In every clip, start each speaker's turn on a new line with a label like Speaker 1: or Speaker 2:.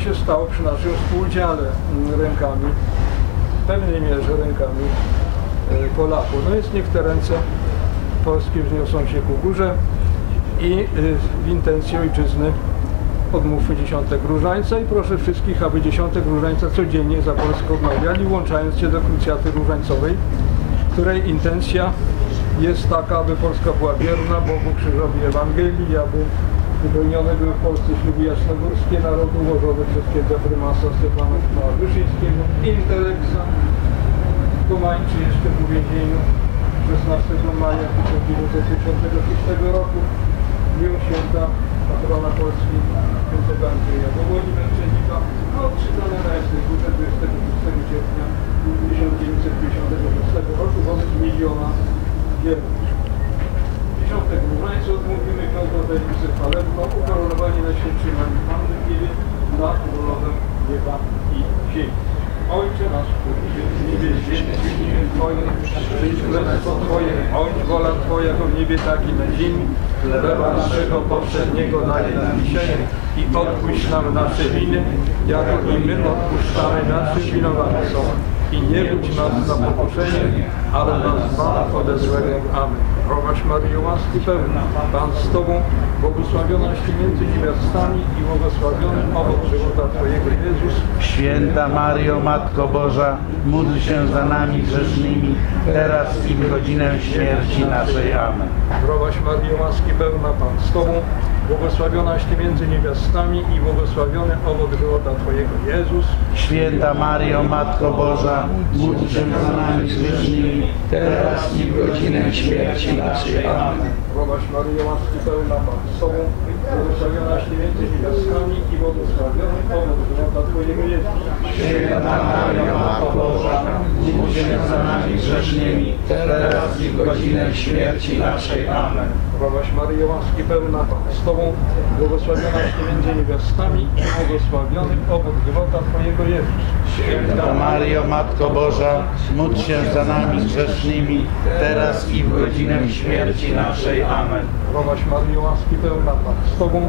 Speaker 1: się stało przy naszym współudziale mm, rękami, w pewnej mierze rękami e, Polaków. No jest niech te ręce polskie wzniosą się ku górze i y, w intencji ojczyzny odmówmy dziesiątek różańca i proszę wszystkich, aby dziesiątek różańca codziennie za Polskę odmawiali, włączając się do krucjaty różańcowej, której intencja jest taka, aby Polska była wierna Bogu Krzyżowi Ewangelii, aby wypełnione były w Polsce śluby jasnogórskie narodu ułożone przez księdza prymasa Stefana Wyszyńskiego, Intereksa, Tomańczy jeszcze w uwięzieniu 16 maja 1966 roku, dniu święta patrona Polski świętego Andrzeja Powoli Męczennika, odczytane na Jasnej Górze 26 sierpnia 1956 roku wobec miliona wiernych. Dziesiątek różańców odmówimy piątą tajemnicę chwalebną, ukoronowanie Najświętszej Panny w niebie nad królowem nieba i ziemi. Ojcze nasz, który w niebie, święty imię Twoje, przyjdź królestwo Twoje, bądź wola Twoja, jako w niebie, tak i na ziemi. Chleba naszego poprzedniego daj nam dzisiaj i odpuść nam nasze winy, jako i my odpuszczamy naszym winowajcom. I nie budź nas na pokuszenie, ale nas zbaw ode złego. Amen. Zdrowaś Maryjo, łaski pełna, Pan z Tobą, błogosławionaś Ty między niewiastami i błogosławiony owoc żywota Twojego Jezus.
Speaker 2: Święta Mario, Matko Boża, módl się za nami grzesznymi, teraz i w godzinę śmierci naszej. Amen.
Speaker 1: Zdrowaś Maryjo, łaski pełna, Pan z Tobą, błogosławionaś Ty między niewiastami i błogosławiony owoc żywota Twojego Jezus.
Speaker 2: Święta Mario, Matko Boża, módl się za nami grzesznymi, teraz i w godzinę śmierci naszej. Amen.
Speaker 1: Zdrowaś Maryjo, łaski pełna, Pan z Tobą, błogosławionaś Ty między niewiastami i błogosławiony owoc żywota Twojego Jezus.
Speaker 2: Święta Mario, Matko Boża, módl się za nami grzesznymi, teraz i w godzinę śmierci naszej. Amen.
Speaker 1: Zdrowaś Maryjo, łaski pełna, Pan z Tobą, błogosławionaś Ty między niewiastami i błogosławiony owoc żywota Twojego Jezus.
Speaker 2: Święta Mario, Matko Boża, módl się za nami grzesznymi, teraz i w godzinę śmierci naszej. Amen.
Speaker 1: Zdrowaś Maryjo, łaski pełna, Pan z Tobą,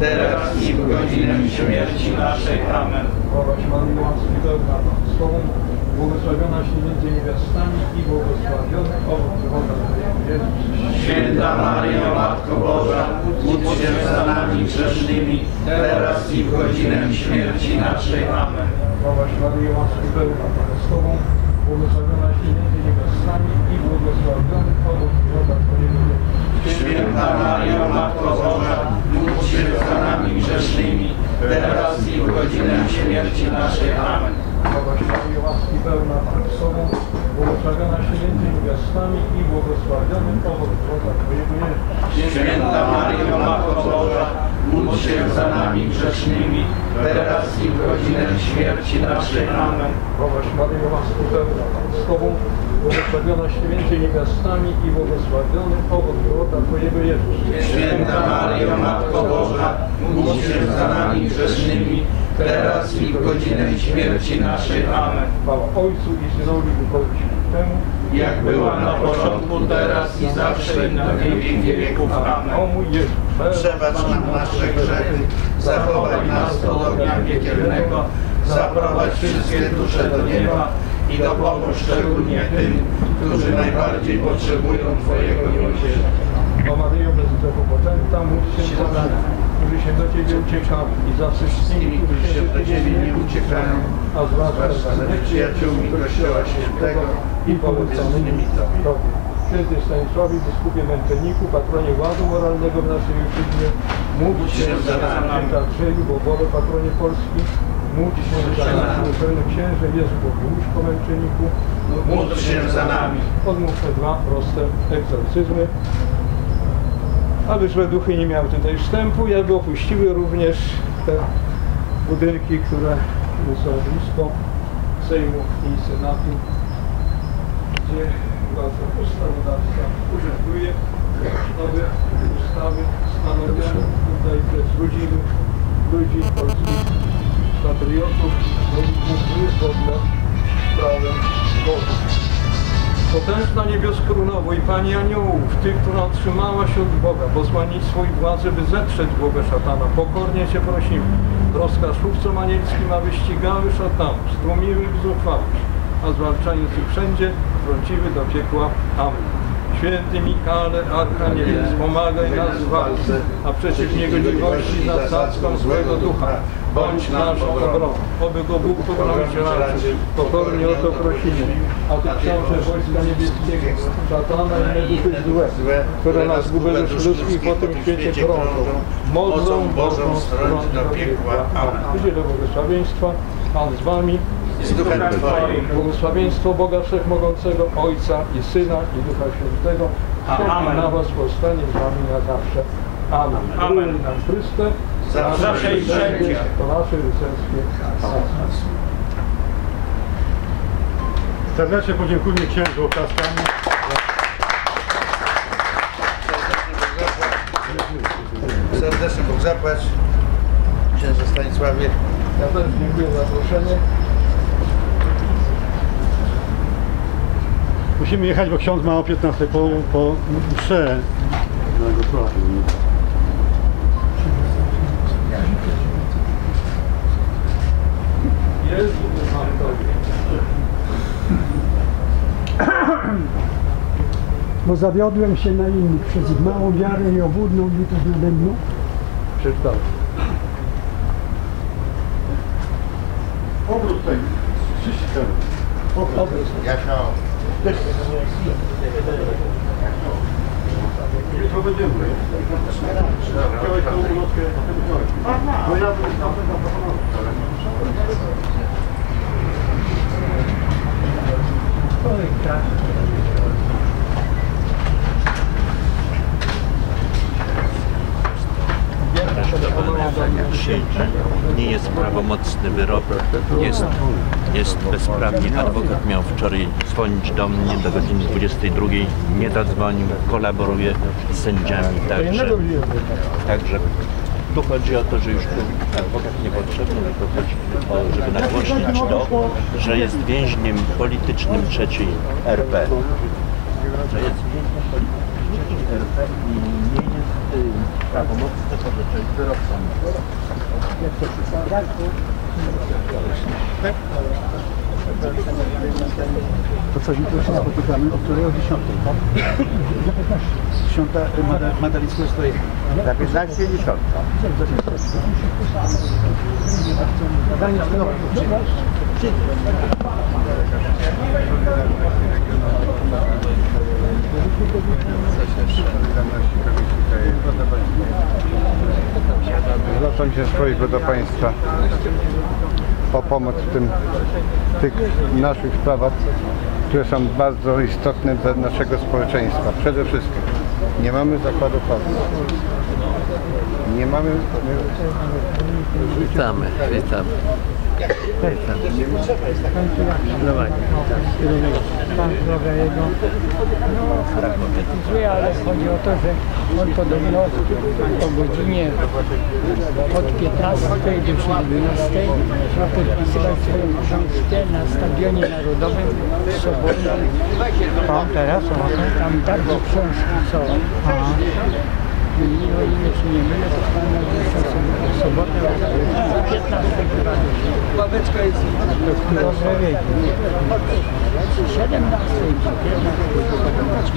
Speaker 2: teraz i w godzinę śmierci naszej. Amen.
Speaker 1: Maryjo, błogosławionaś Ty między niewiastami i błogosławiony owoc żywota Jezus.
Speaker 2: Święta Mario, Matko Boża, módl się za nami grzesznymi, teraz i w godzinę śmierci naszej. Amen.
Speaker 1: Zdrowaś Maryjo, z Tobą, błogosławionaś między niewiastami i błogosławiony owoc żywota Twojego Jezus.
Speaker 2: Święta Mario, Matko Boża, módl się grzesznymi, teraz i w godzinę śmierci naszej. Amen.
Speaker 1: Maryjo, łaski pełna, Pan z Tobą, między niewiastami i błogosławiony owoc żywota Twojego
Speaker 2: Jezus. Święta Mario, Matko Boża, módl się za nami grzesznymi, teraz i w godzinę śmierci naszej. Amen.
Speaker 1: Maryjo, łaski pełna, Pan z Tobą, błogosławionaś Ty między niewiastami i błogosławiony owoc żywota Twojego Jezus.
Speaker 2: Święta Mario, Matko Boża, módl się za nami grzesznymi, teraz i w godzinę śmierci naszej. Amen.
Speaker 1: Chwała Ojcu i Synowi Duchowi Świętemu. Jak była na początku, teraz i zawsze i na wieki wieków. Amen. O mój Jezu, Przebacz nam nasze grzechy, zachowaj nas od ognia piekielnego, zaprowadź wszystkie dusze do nieba i dopomóż szczególnie tym, którzy najbardziej potrzebują Twojego miłosierdzia. O Maryjo bez grzechu poczęta, módl się za nami, którzy się do Ciebie uciekały i za wszystkimi, którzy się do Ciebie nie uciekają, a zwłaszcza za przyjaciółmi Kościoła Świętego i i poleconymi poleconymi Tobie. Święty Stanisławie, biskupie męczenniku, patronie ładu moralnego w naszej ojczyźnie, módl się za nami, Andrzeju, Bobole, patronie Polski, módl się za nami, uczelny księże, Jezu Boguszko, męczenniku, Módl się za nami. Odmówmy dwa proste egzorcyzmy. Aby złe duchy nie miały tutaj wstępu, i aby opuściły również te budynki, które są blisko Sejmu i Senatu. gdzie władza ustawodawca urzęduje, nowe ustawy stanowione tutaj przez ludzi, ludzi polskich patriotów, zgodne z prawem Bożym. Potężna niebios królowo i Pani aniołów, Ty, która otrzymałaś od Boga posłannictwo i władzę, by zetrzeć głowę szatana, pokornie Cię prosimy. Rozkaszówcom anielskim, aby ścigały szatanów, stłumiły ich zuchwałość, a zwalczających wszędzie wtrąciły do piekła. Amen. Święty Mikale, Archanielu, wspomagaj nas w walce, a przeciw niegodziwości zasadzką złego ducha. Bądź naszą obroną. Oby go Bóg pobronić raczy. Pokornie o to prosimy. A Ty książę wojska niebieskiego, szatana i duchy złe, które nas dusz ludzkich po tym świecie krążą. Mocą Bożą strąć do piekła. Amen. Idzie do błogosławieństwa. Pan z Wami. Z duchem Twoim. Błogosławieństwo Boga Wszechmogącego, Ojca i Syna i Ducha Świętego. Amen. Na Was powstanie z Wami na zawsze. Amen. Amen. Króluj nam Chryste. Zawsze i wszędzie. To nasze rycerskie. Amen. Serdecznie podziękujmy księdzu oklaskami.
Speaker 3: Serdecznie Bóg zapłać. Księże Stanisławie.
Speaker 1: Ja też dziękuję za zaproszenie. Musimy jechać, bo ksiądz ma o 15 po, po na.
Speaker 4: Jezu, Tobie. bo zawiodłem się na innych przez ich małą wiarę i obłudną litość nade mną.
Speaker 1: Przeczytam. Obrót tutaj. Wszyscy ten. Obrót. Jutro będziemy. Chciałeś tą ulotkę
Speaker 5: No ja bym tam zaproponował. Przyjdzie. Nie jest prawomocny wyrok, jest, jest bezprawny. Adwokat miał wczoraj dzwonić do mnie do godziny 22, nie zadzwonił, kolaboruje z sędziami, także, także tu chodzi o to, że już tu adwokat niepotrzebny, tylko chodzi o, żeby nagłośnić to, że jest więźniem politycznym trzeciej RP. Że jest więźniem politycznym trzeciej RP i nie y, prawomocny orzeczeń wyrok sądu.
Speaker 6: To co, jutro się spotykamy o której? O 10, tak? 10 Mada- Madalisko stoi. Za 15 10.
Speaker 7: Zwracam się z prośbą do Państwa o pomoc w tym, tych naszych sprawach, które są bardzo istotne dla naszego społeczeństwa. Przede wszystkim nie mamy zakładu pracy. Nie mamy...
Speaker 8: Witamy, witamy.
Speaker 9: Pan zdrowia jego no, zły, ale chodzi o to, że on podobno o godzinie od 15 do 17 ma podpisywać swoją książkę na Stadionie Narodowym w sobotę. Tam teraz? Tam bardzo książki są. I Ławeczka jest w dobrze wieku. 17, 15.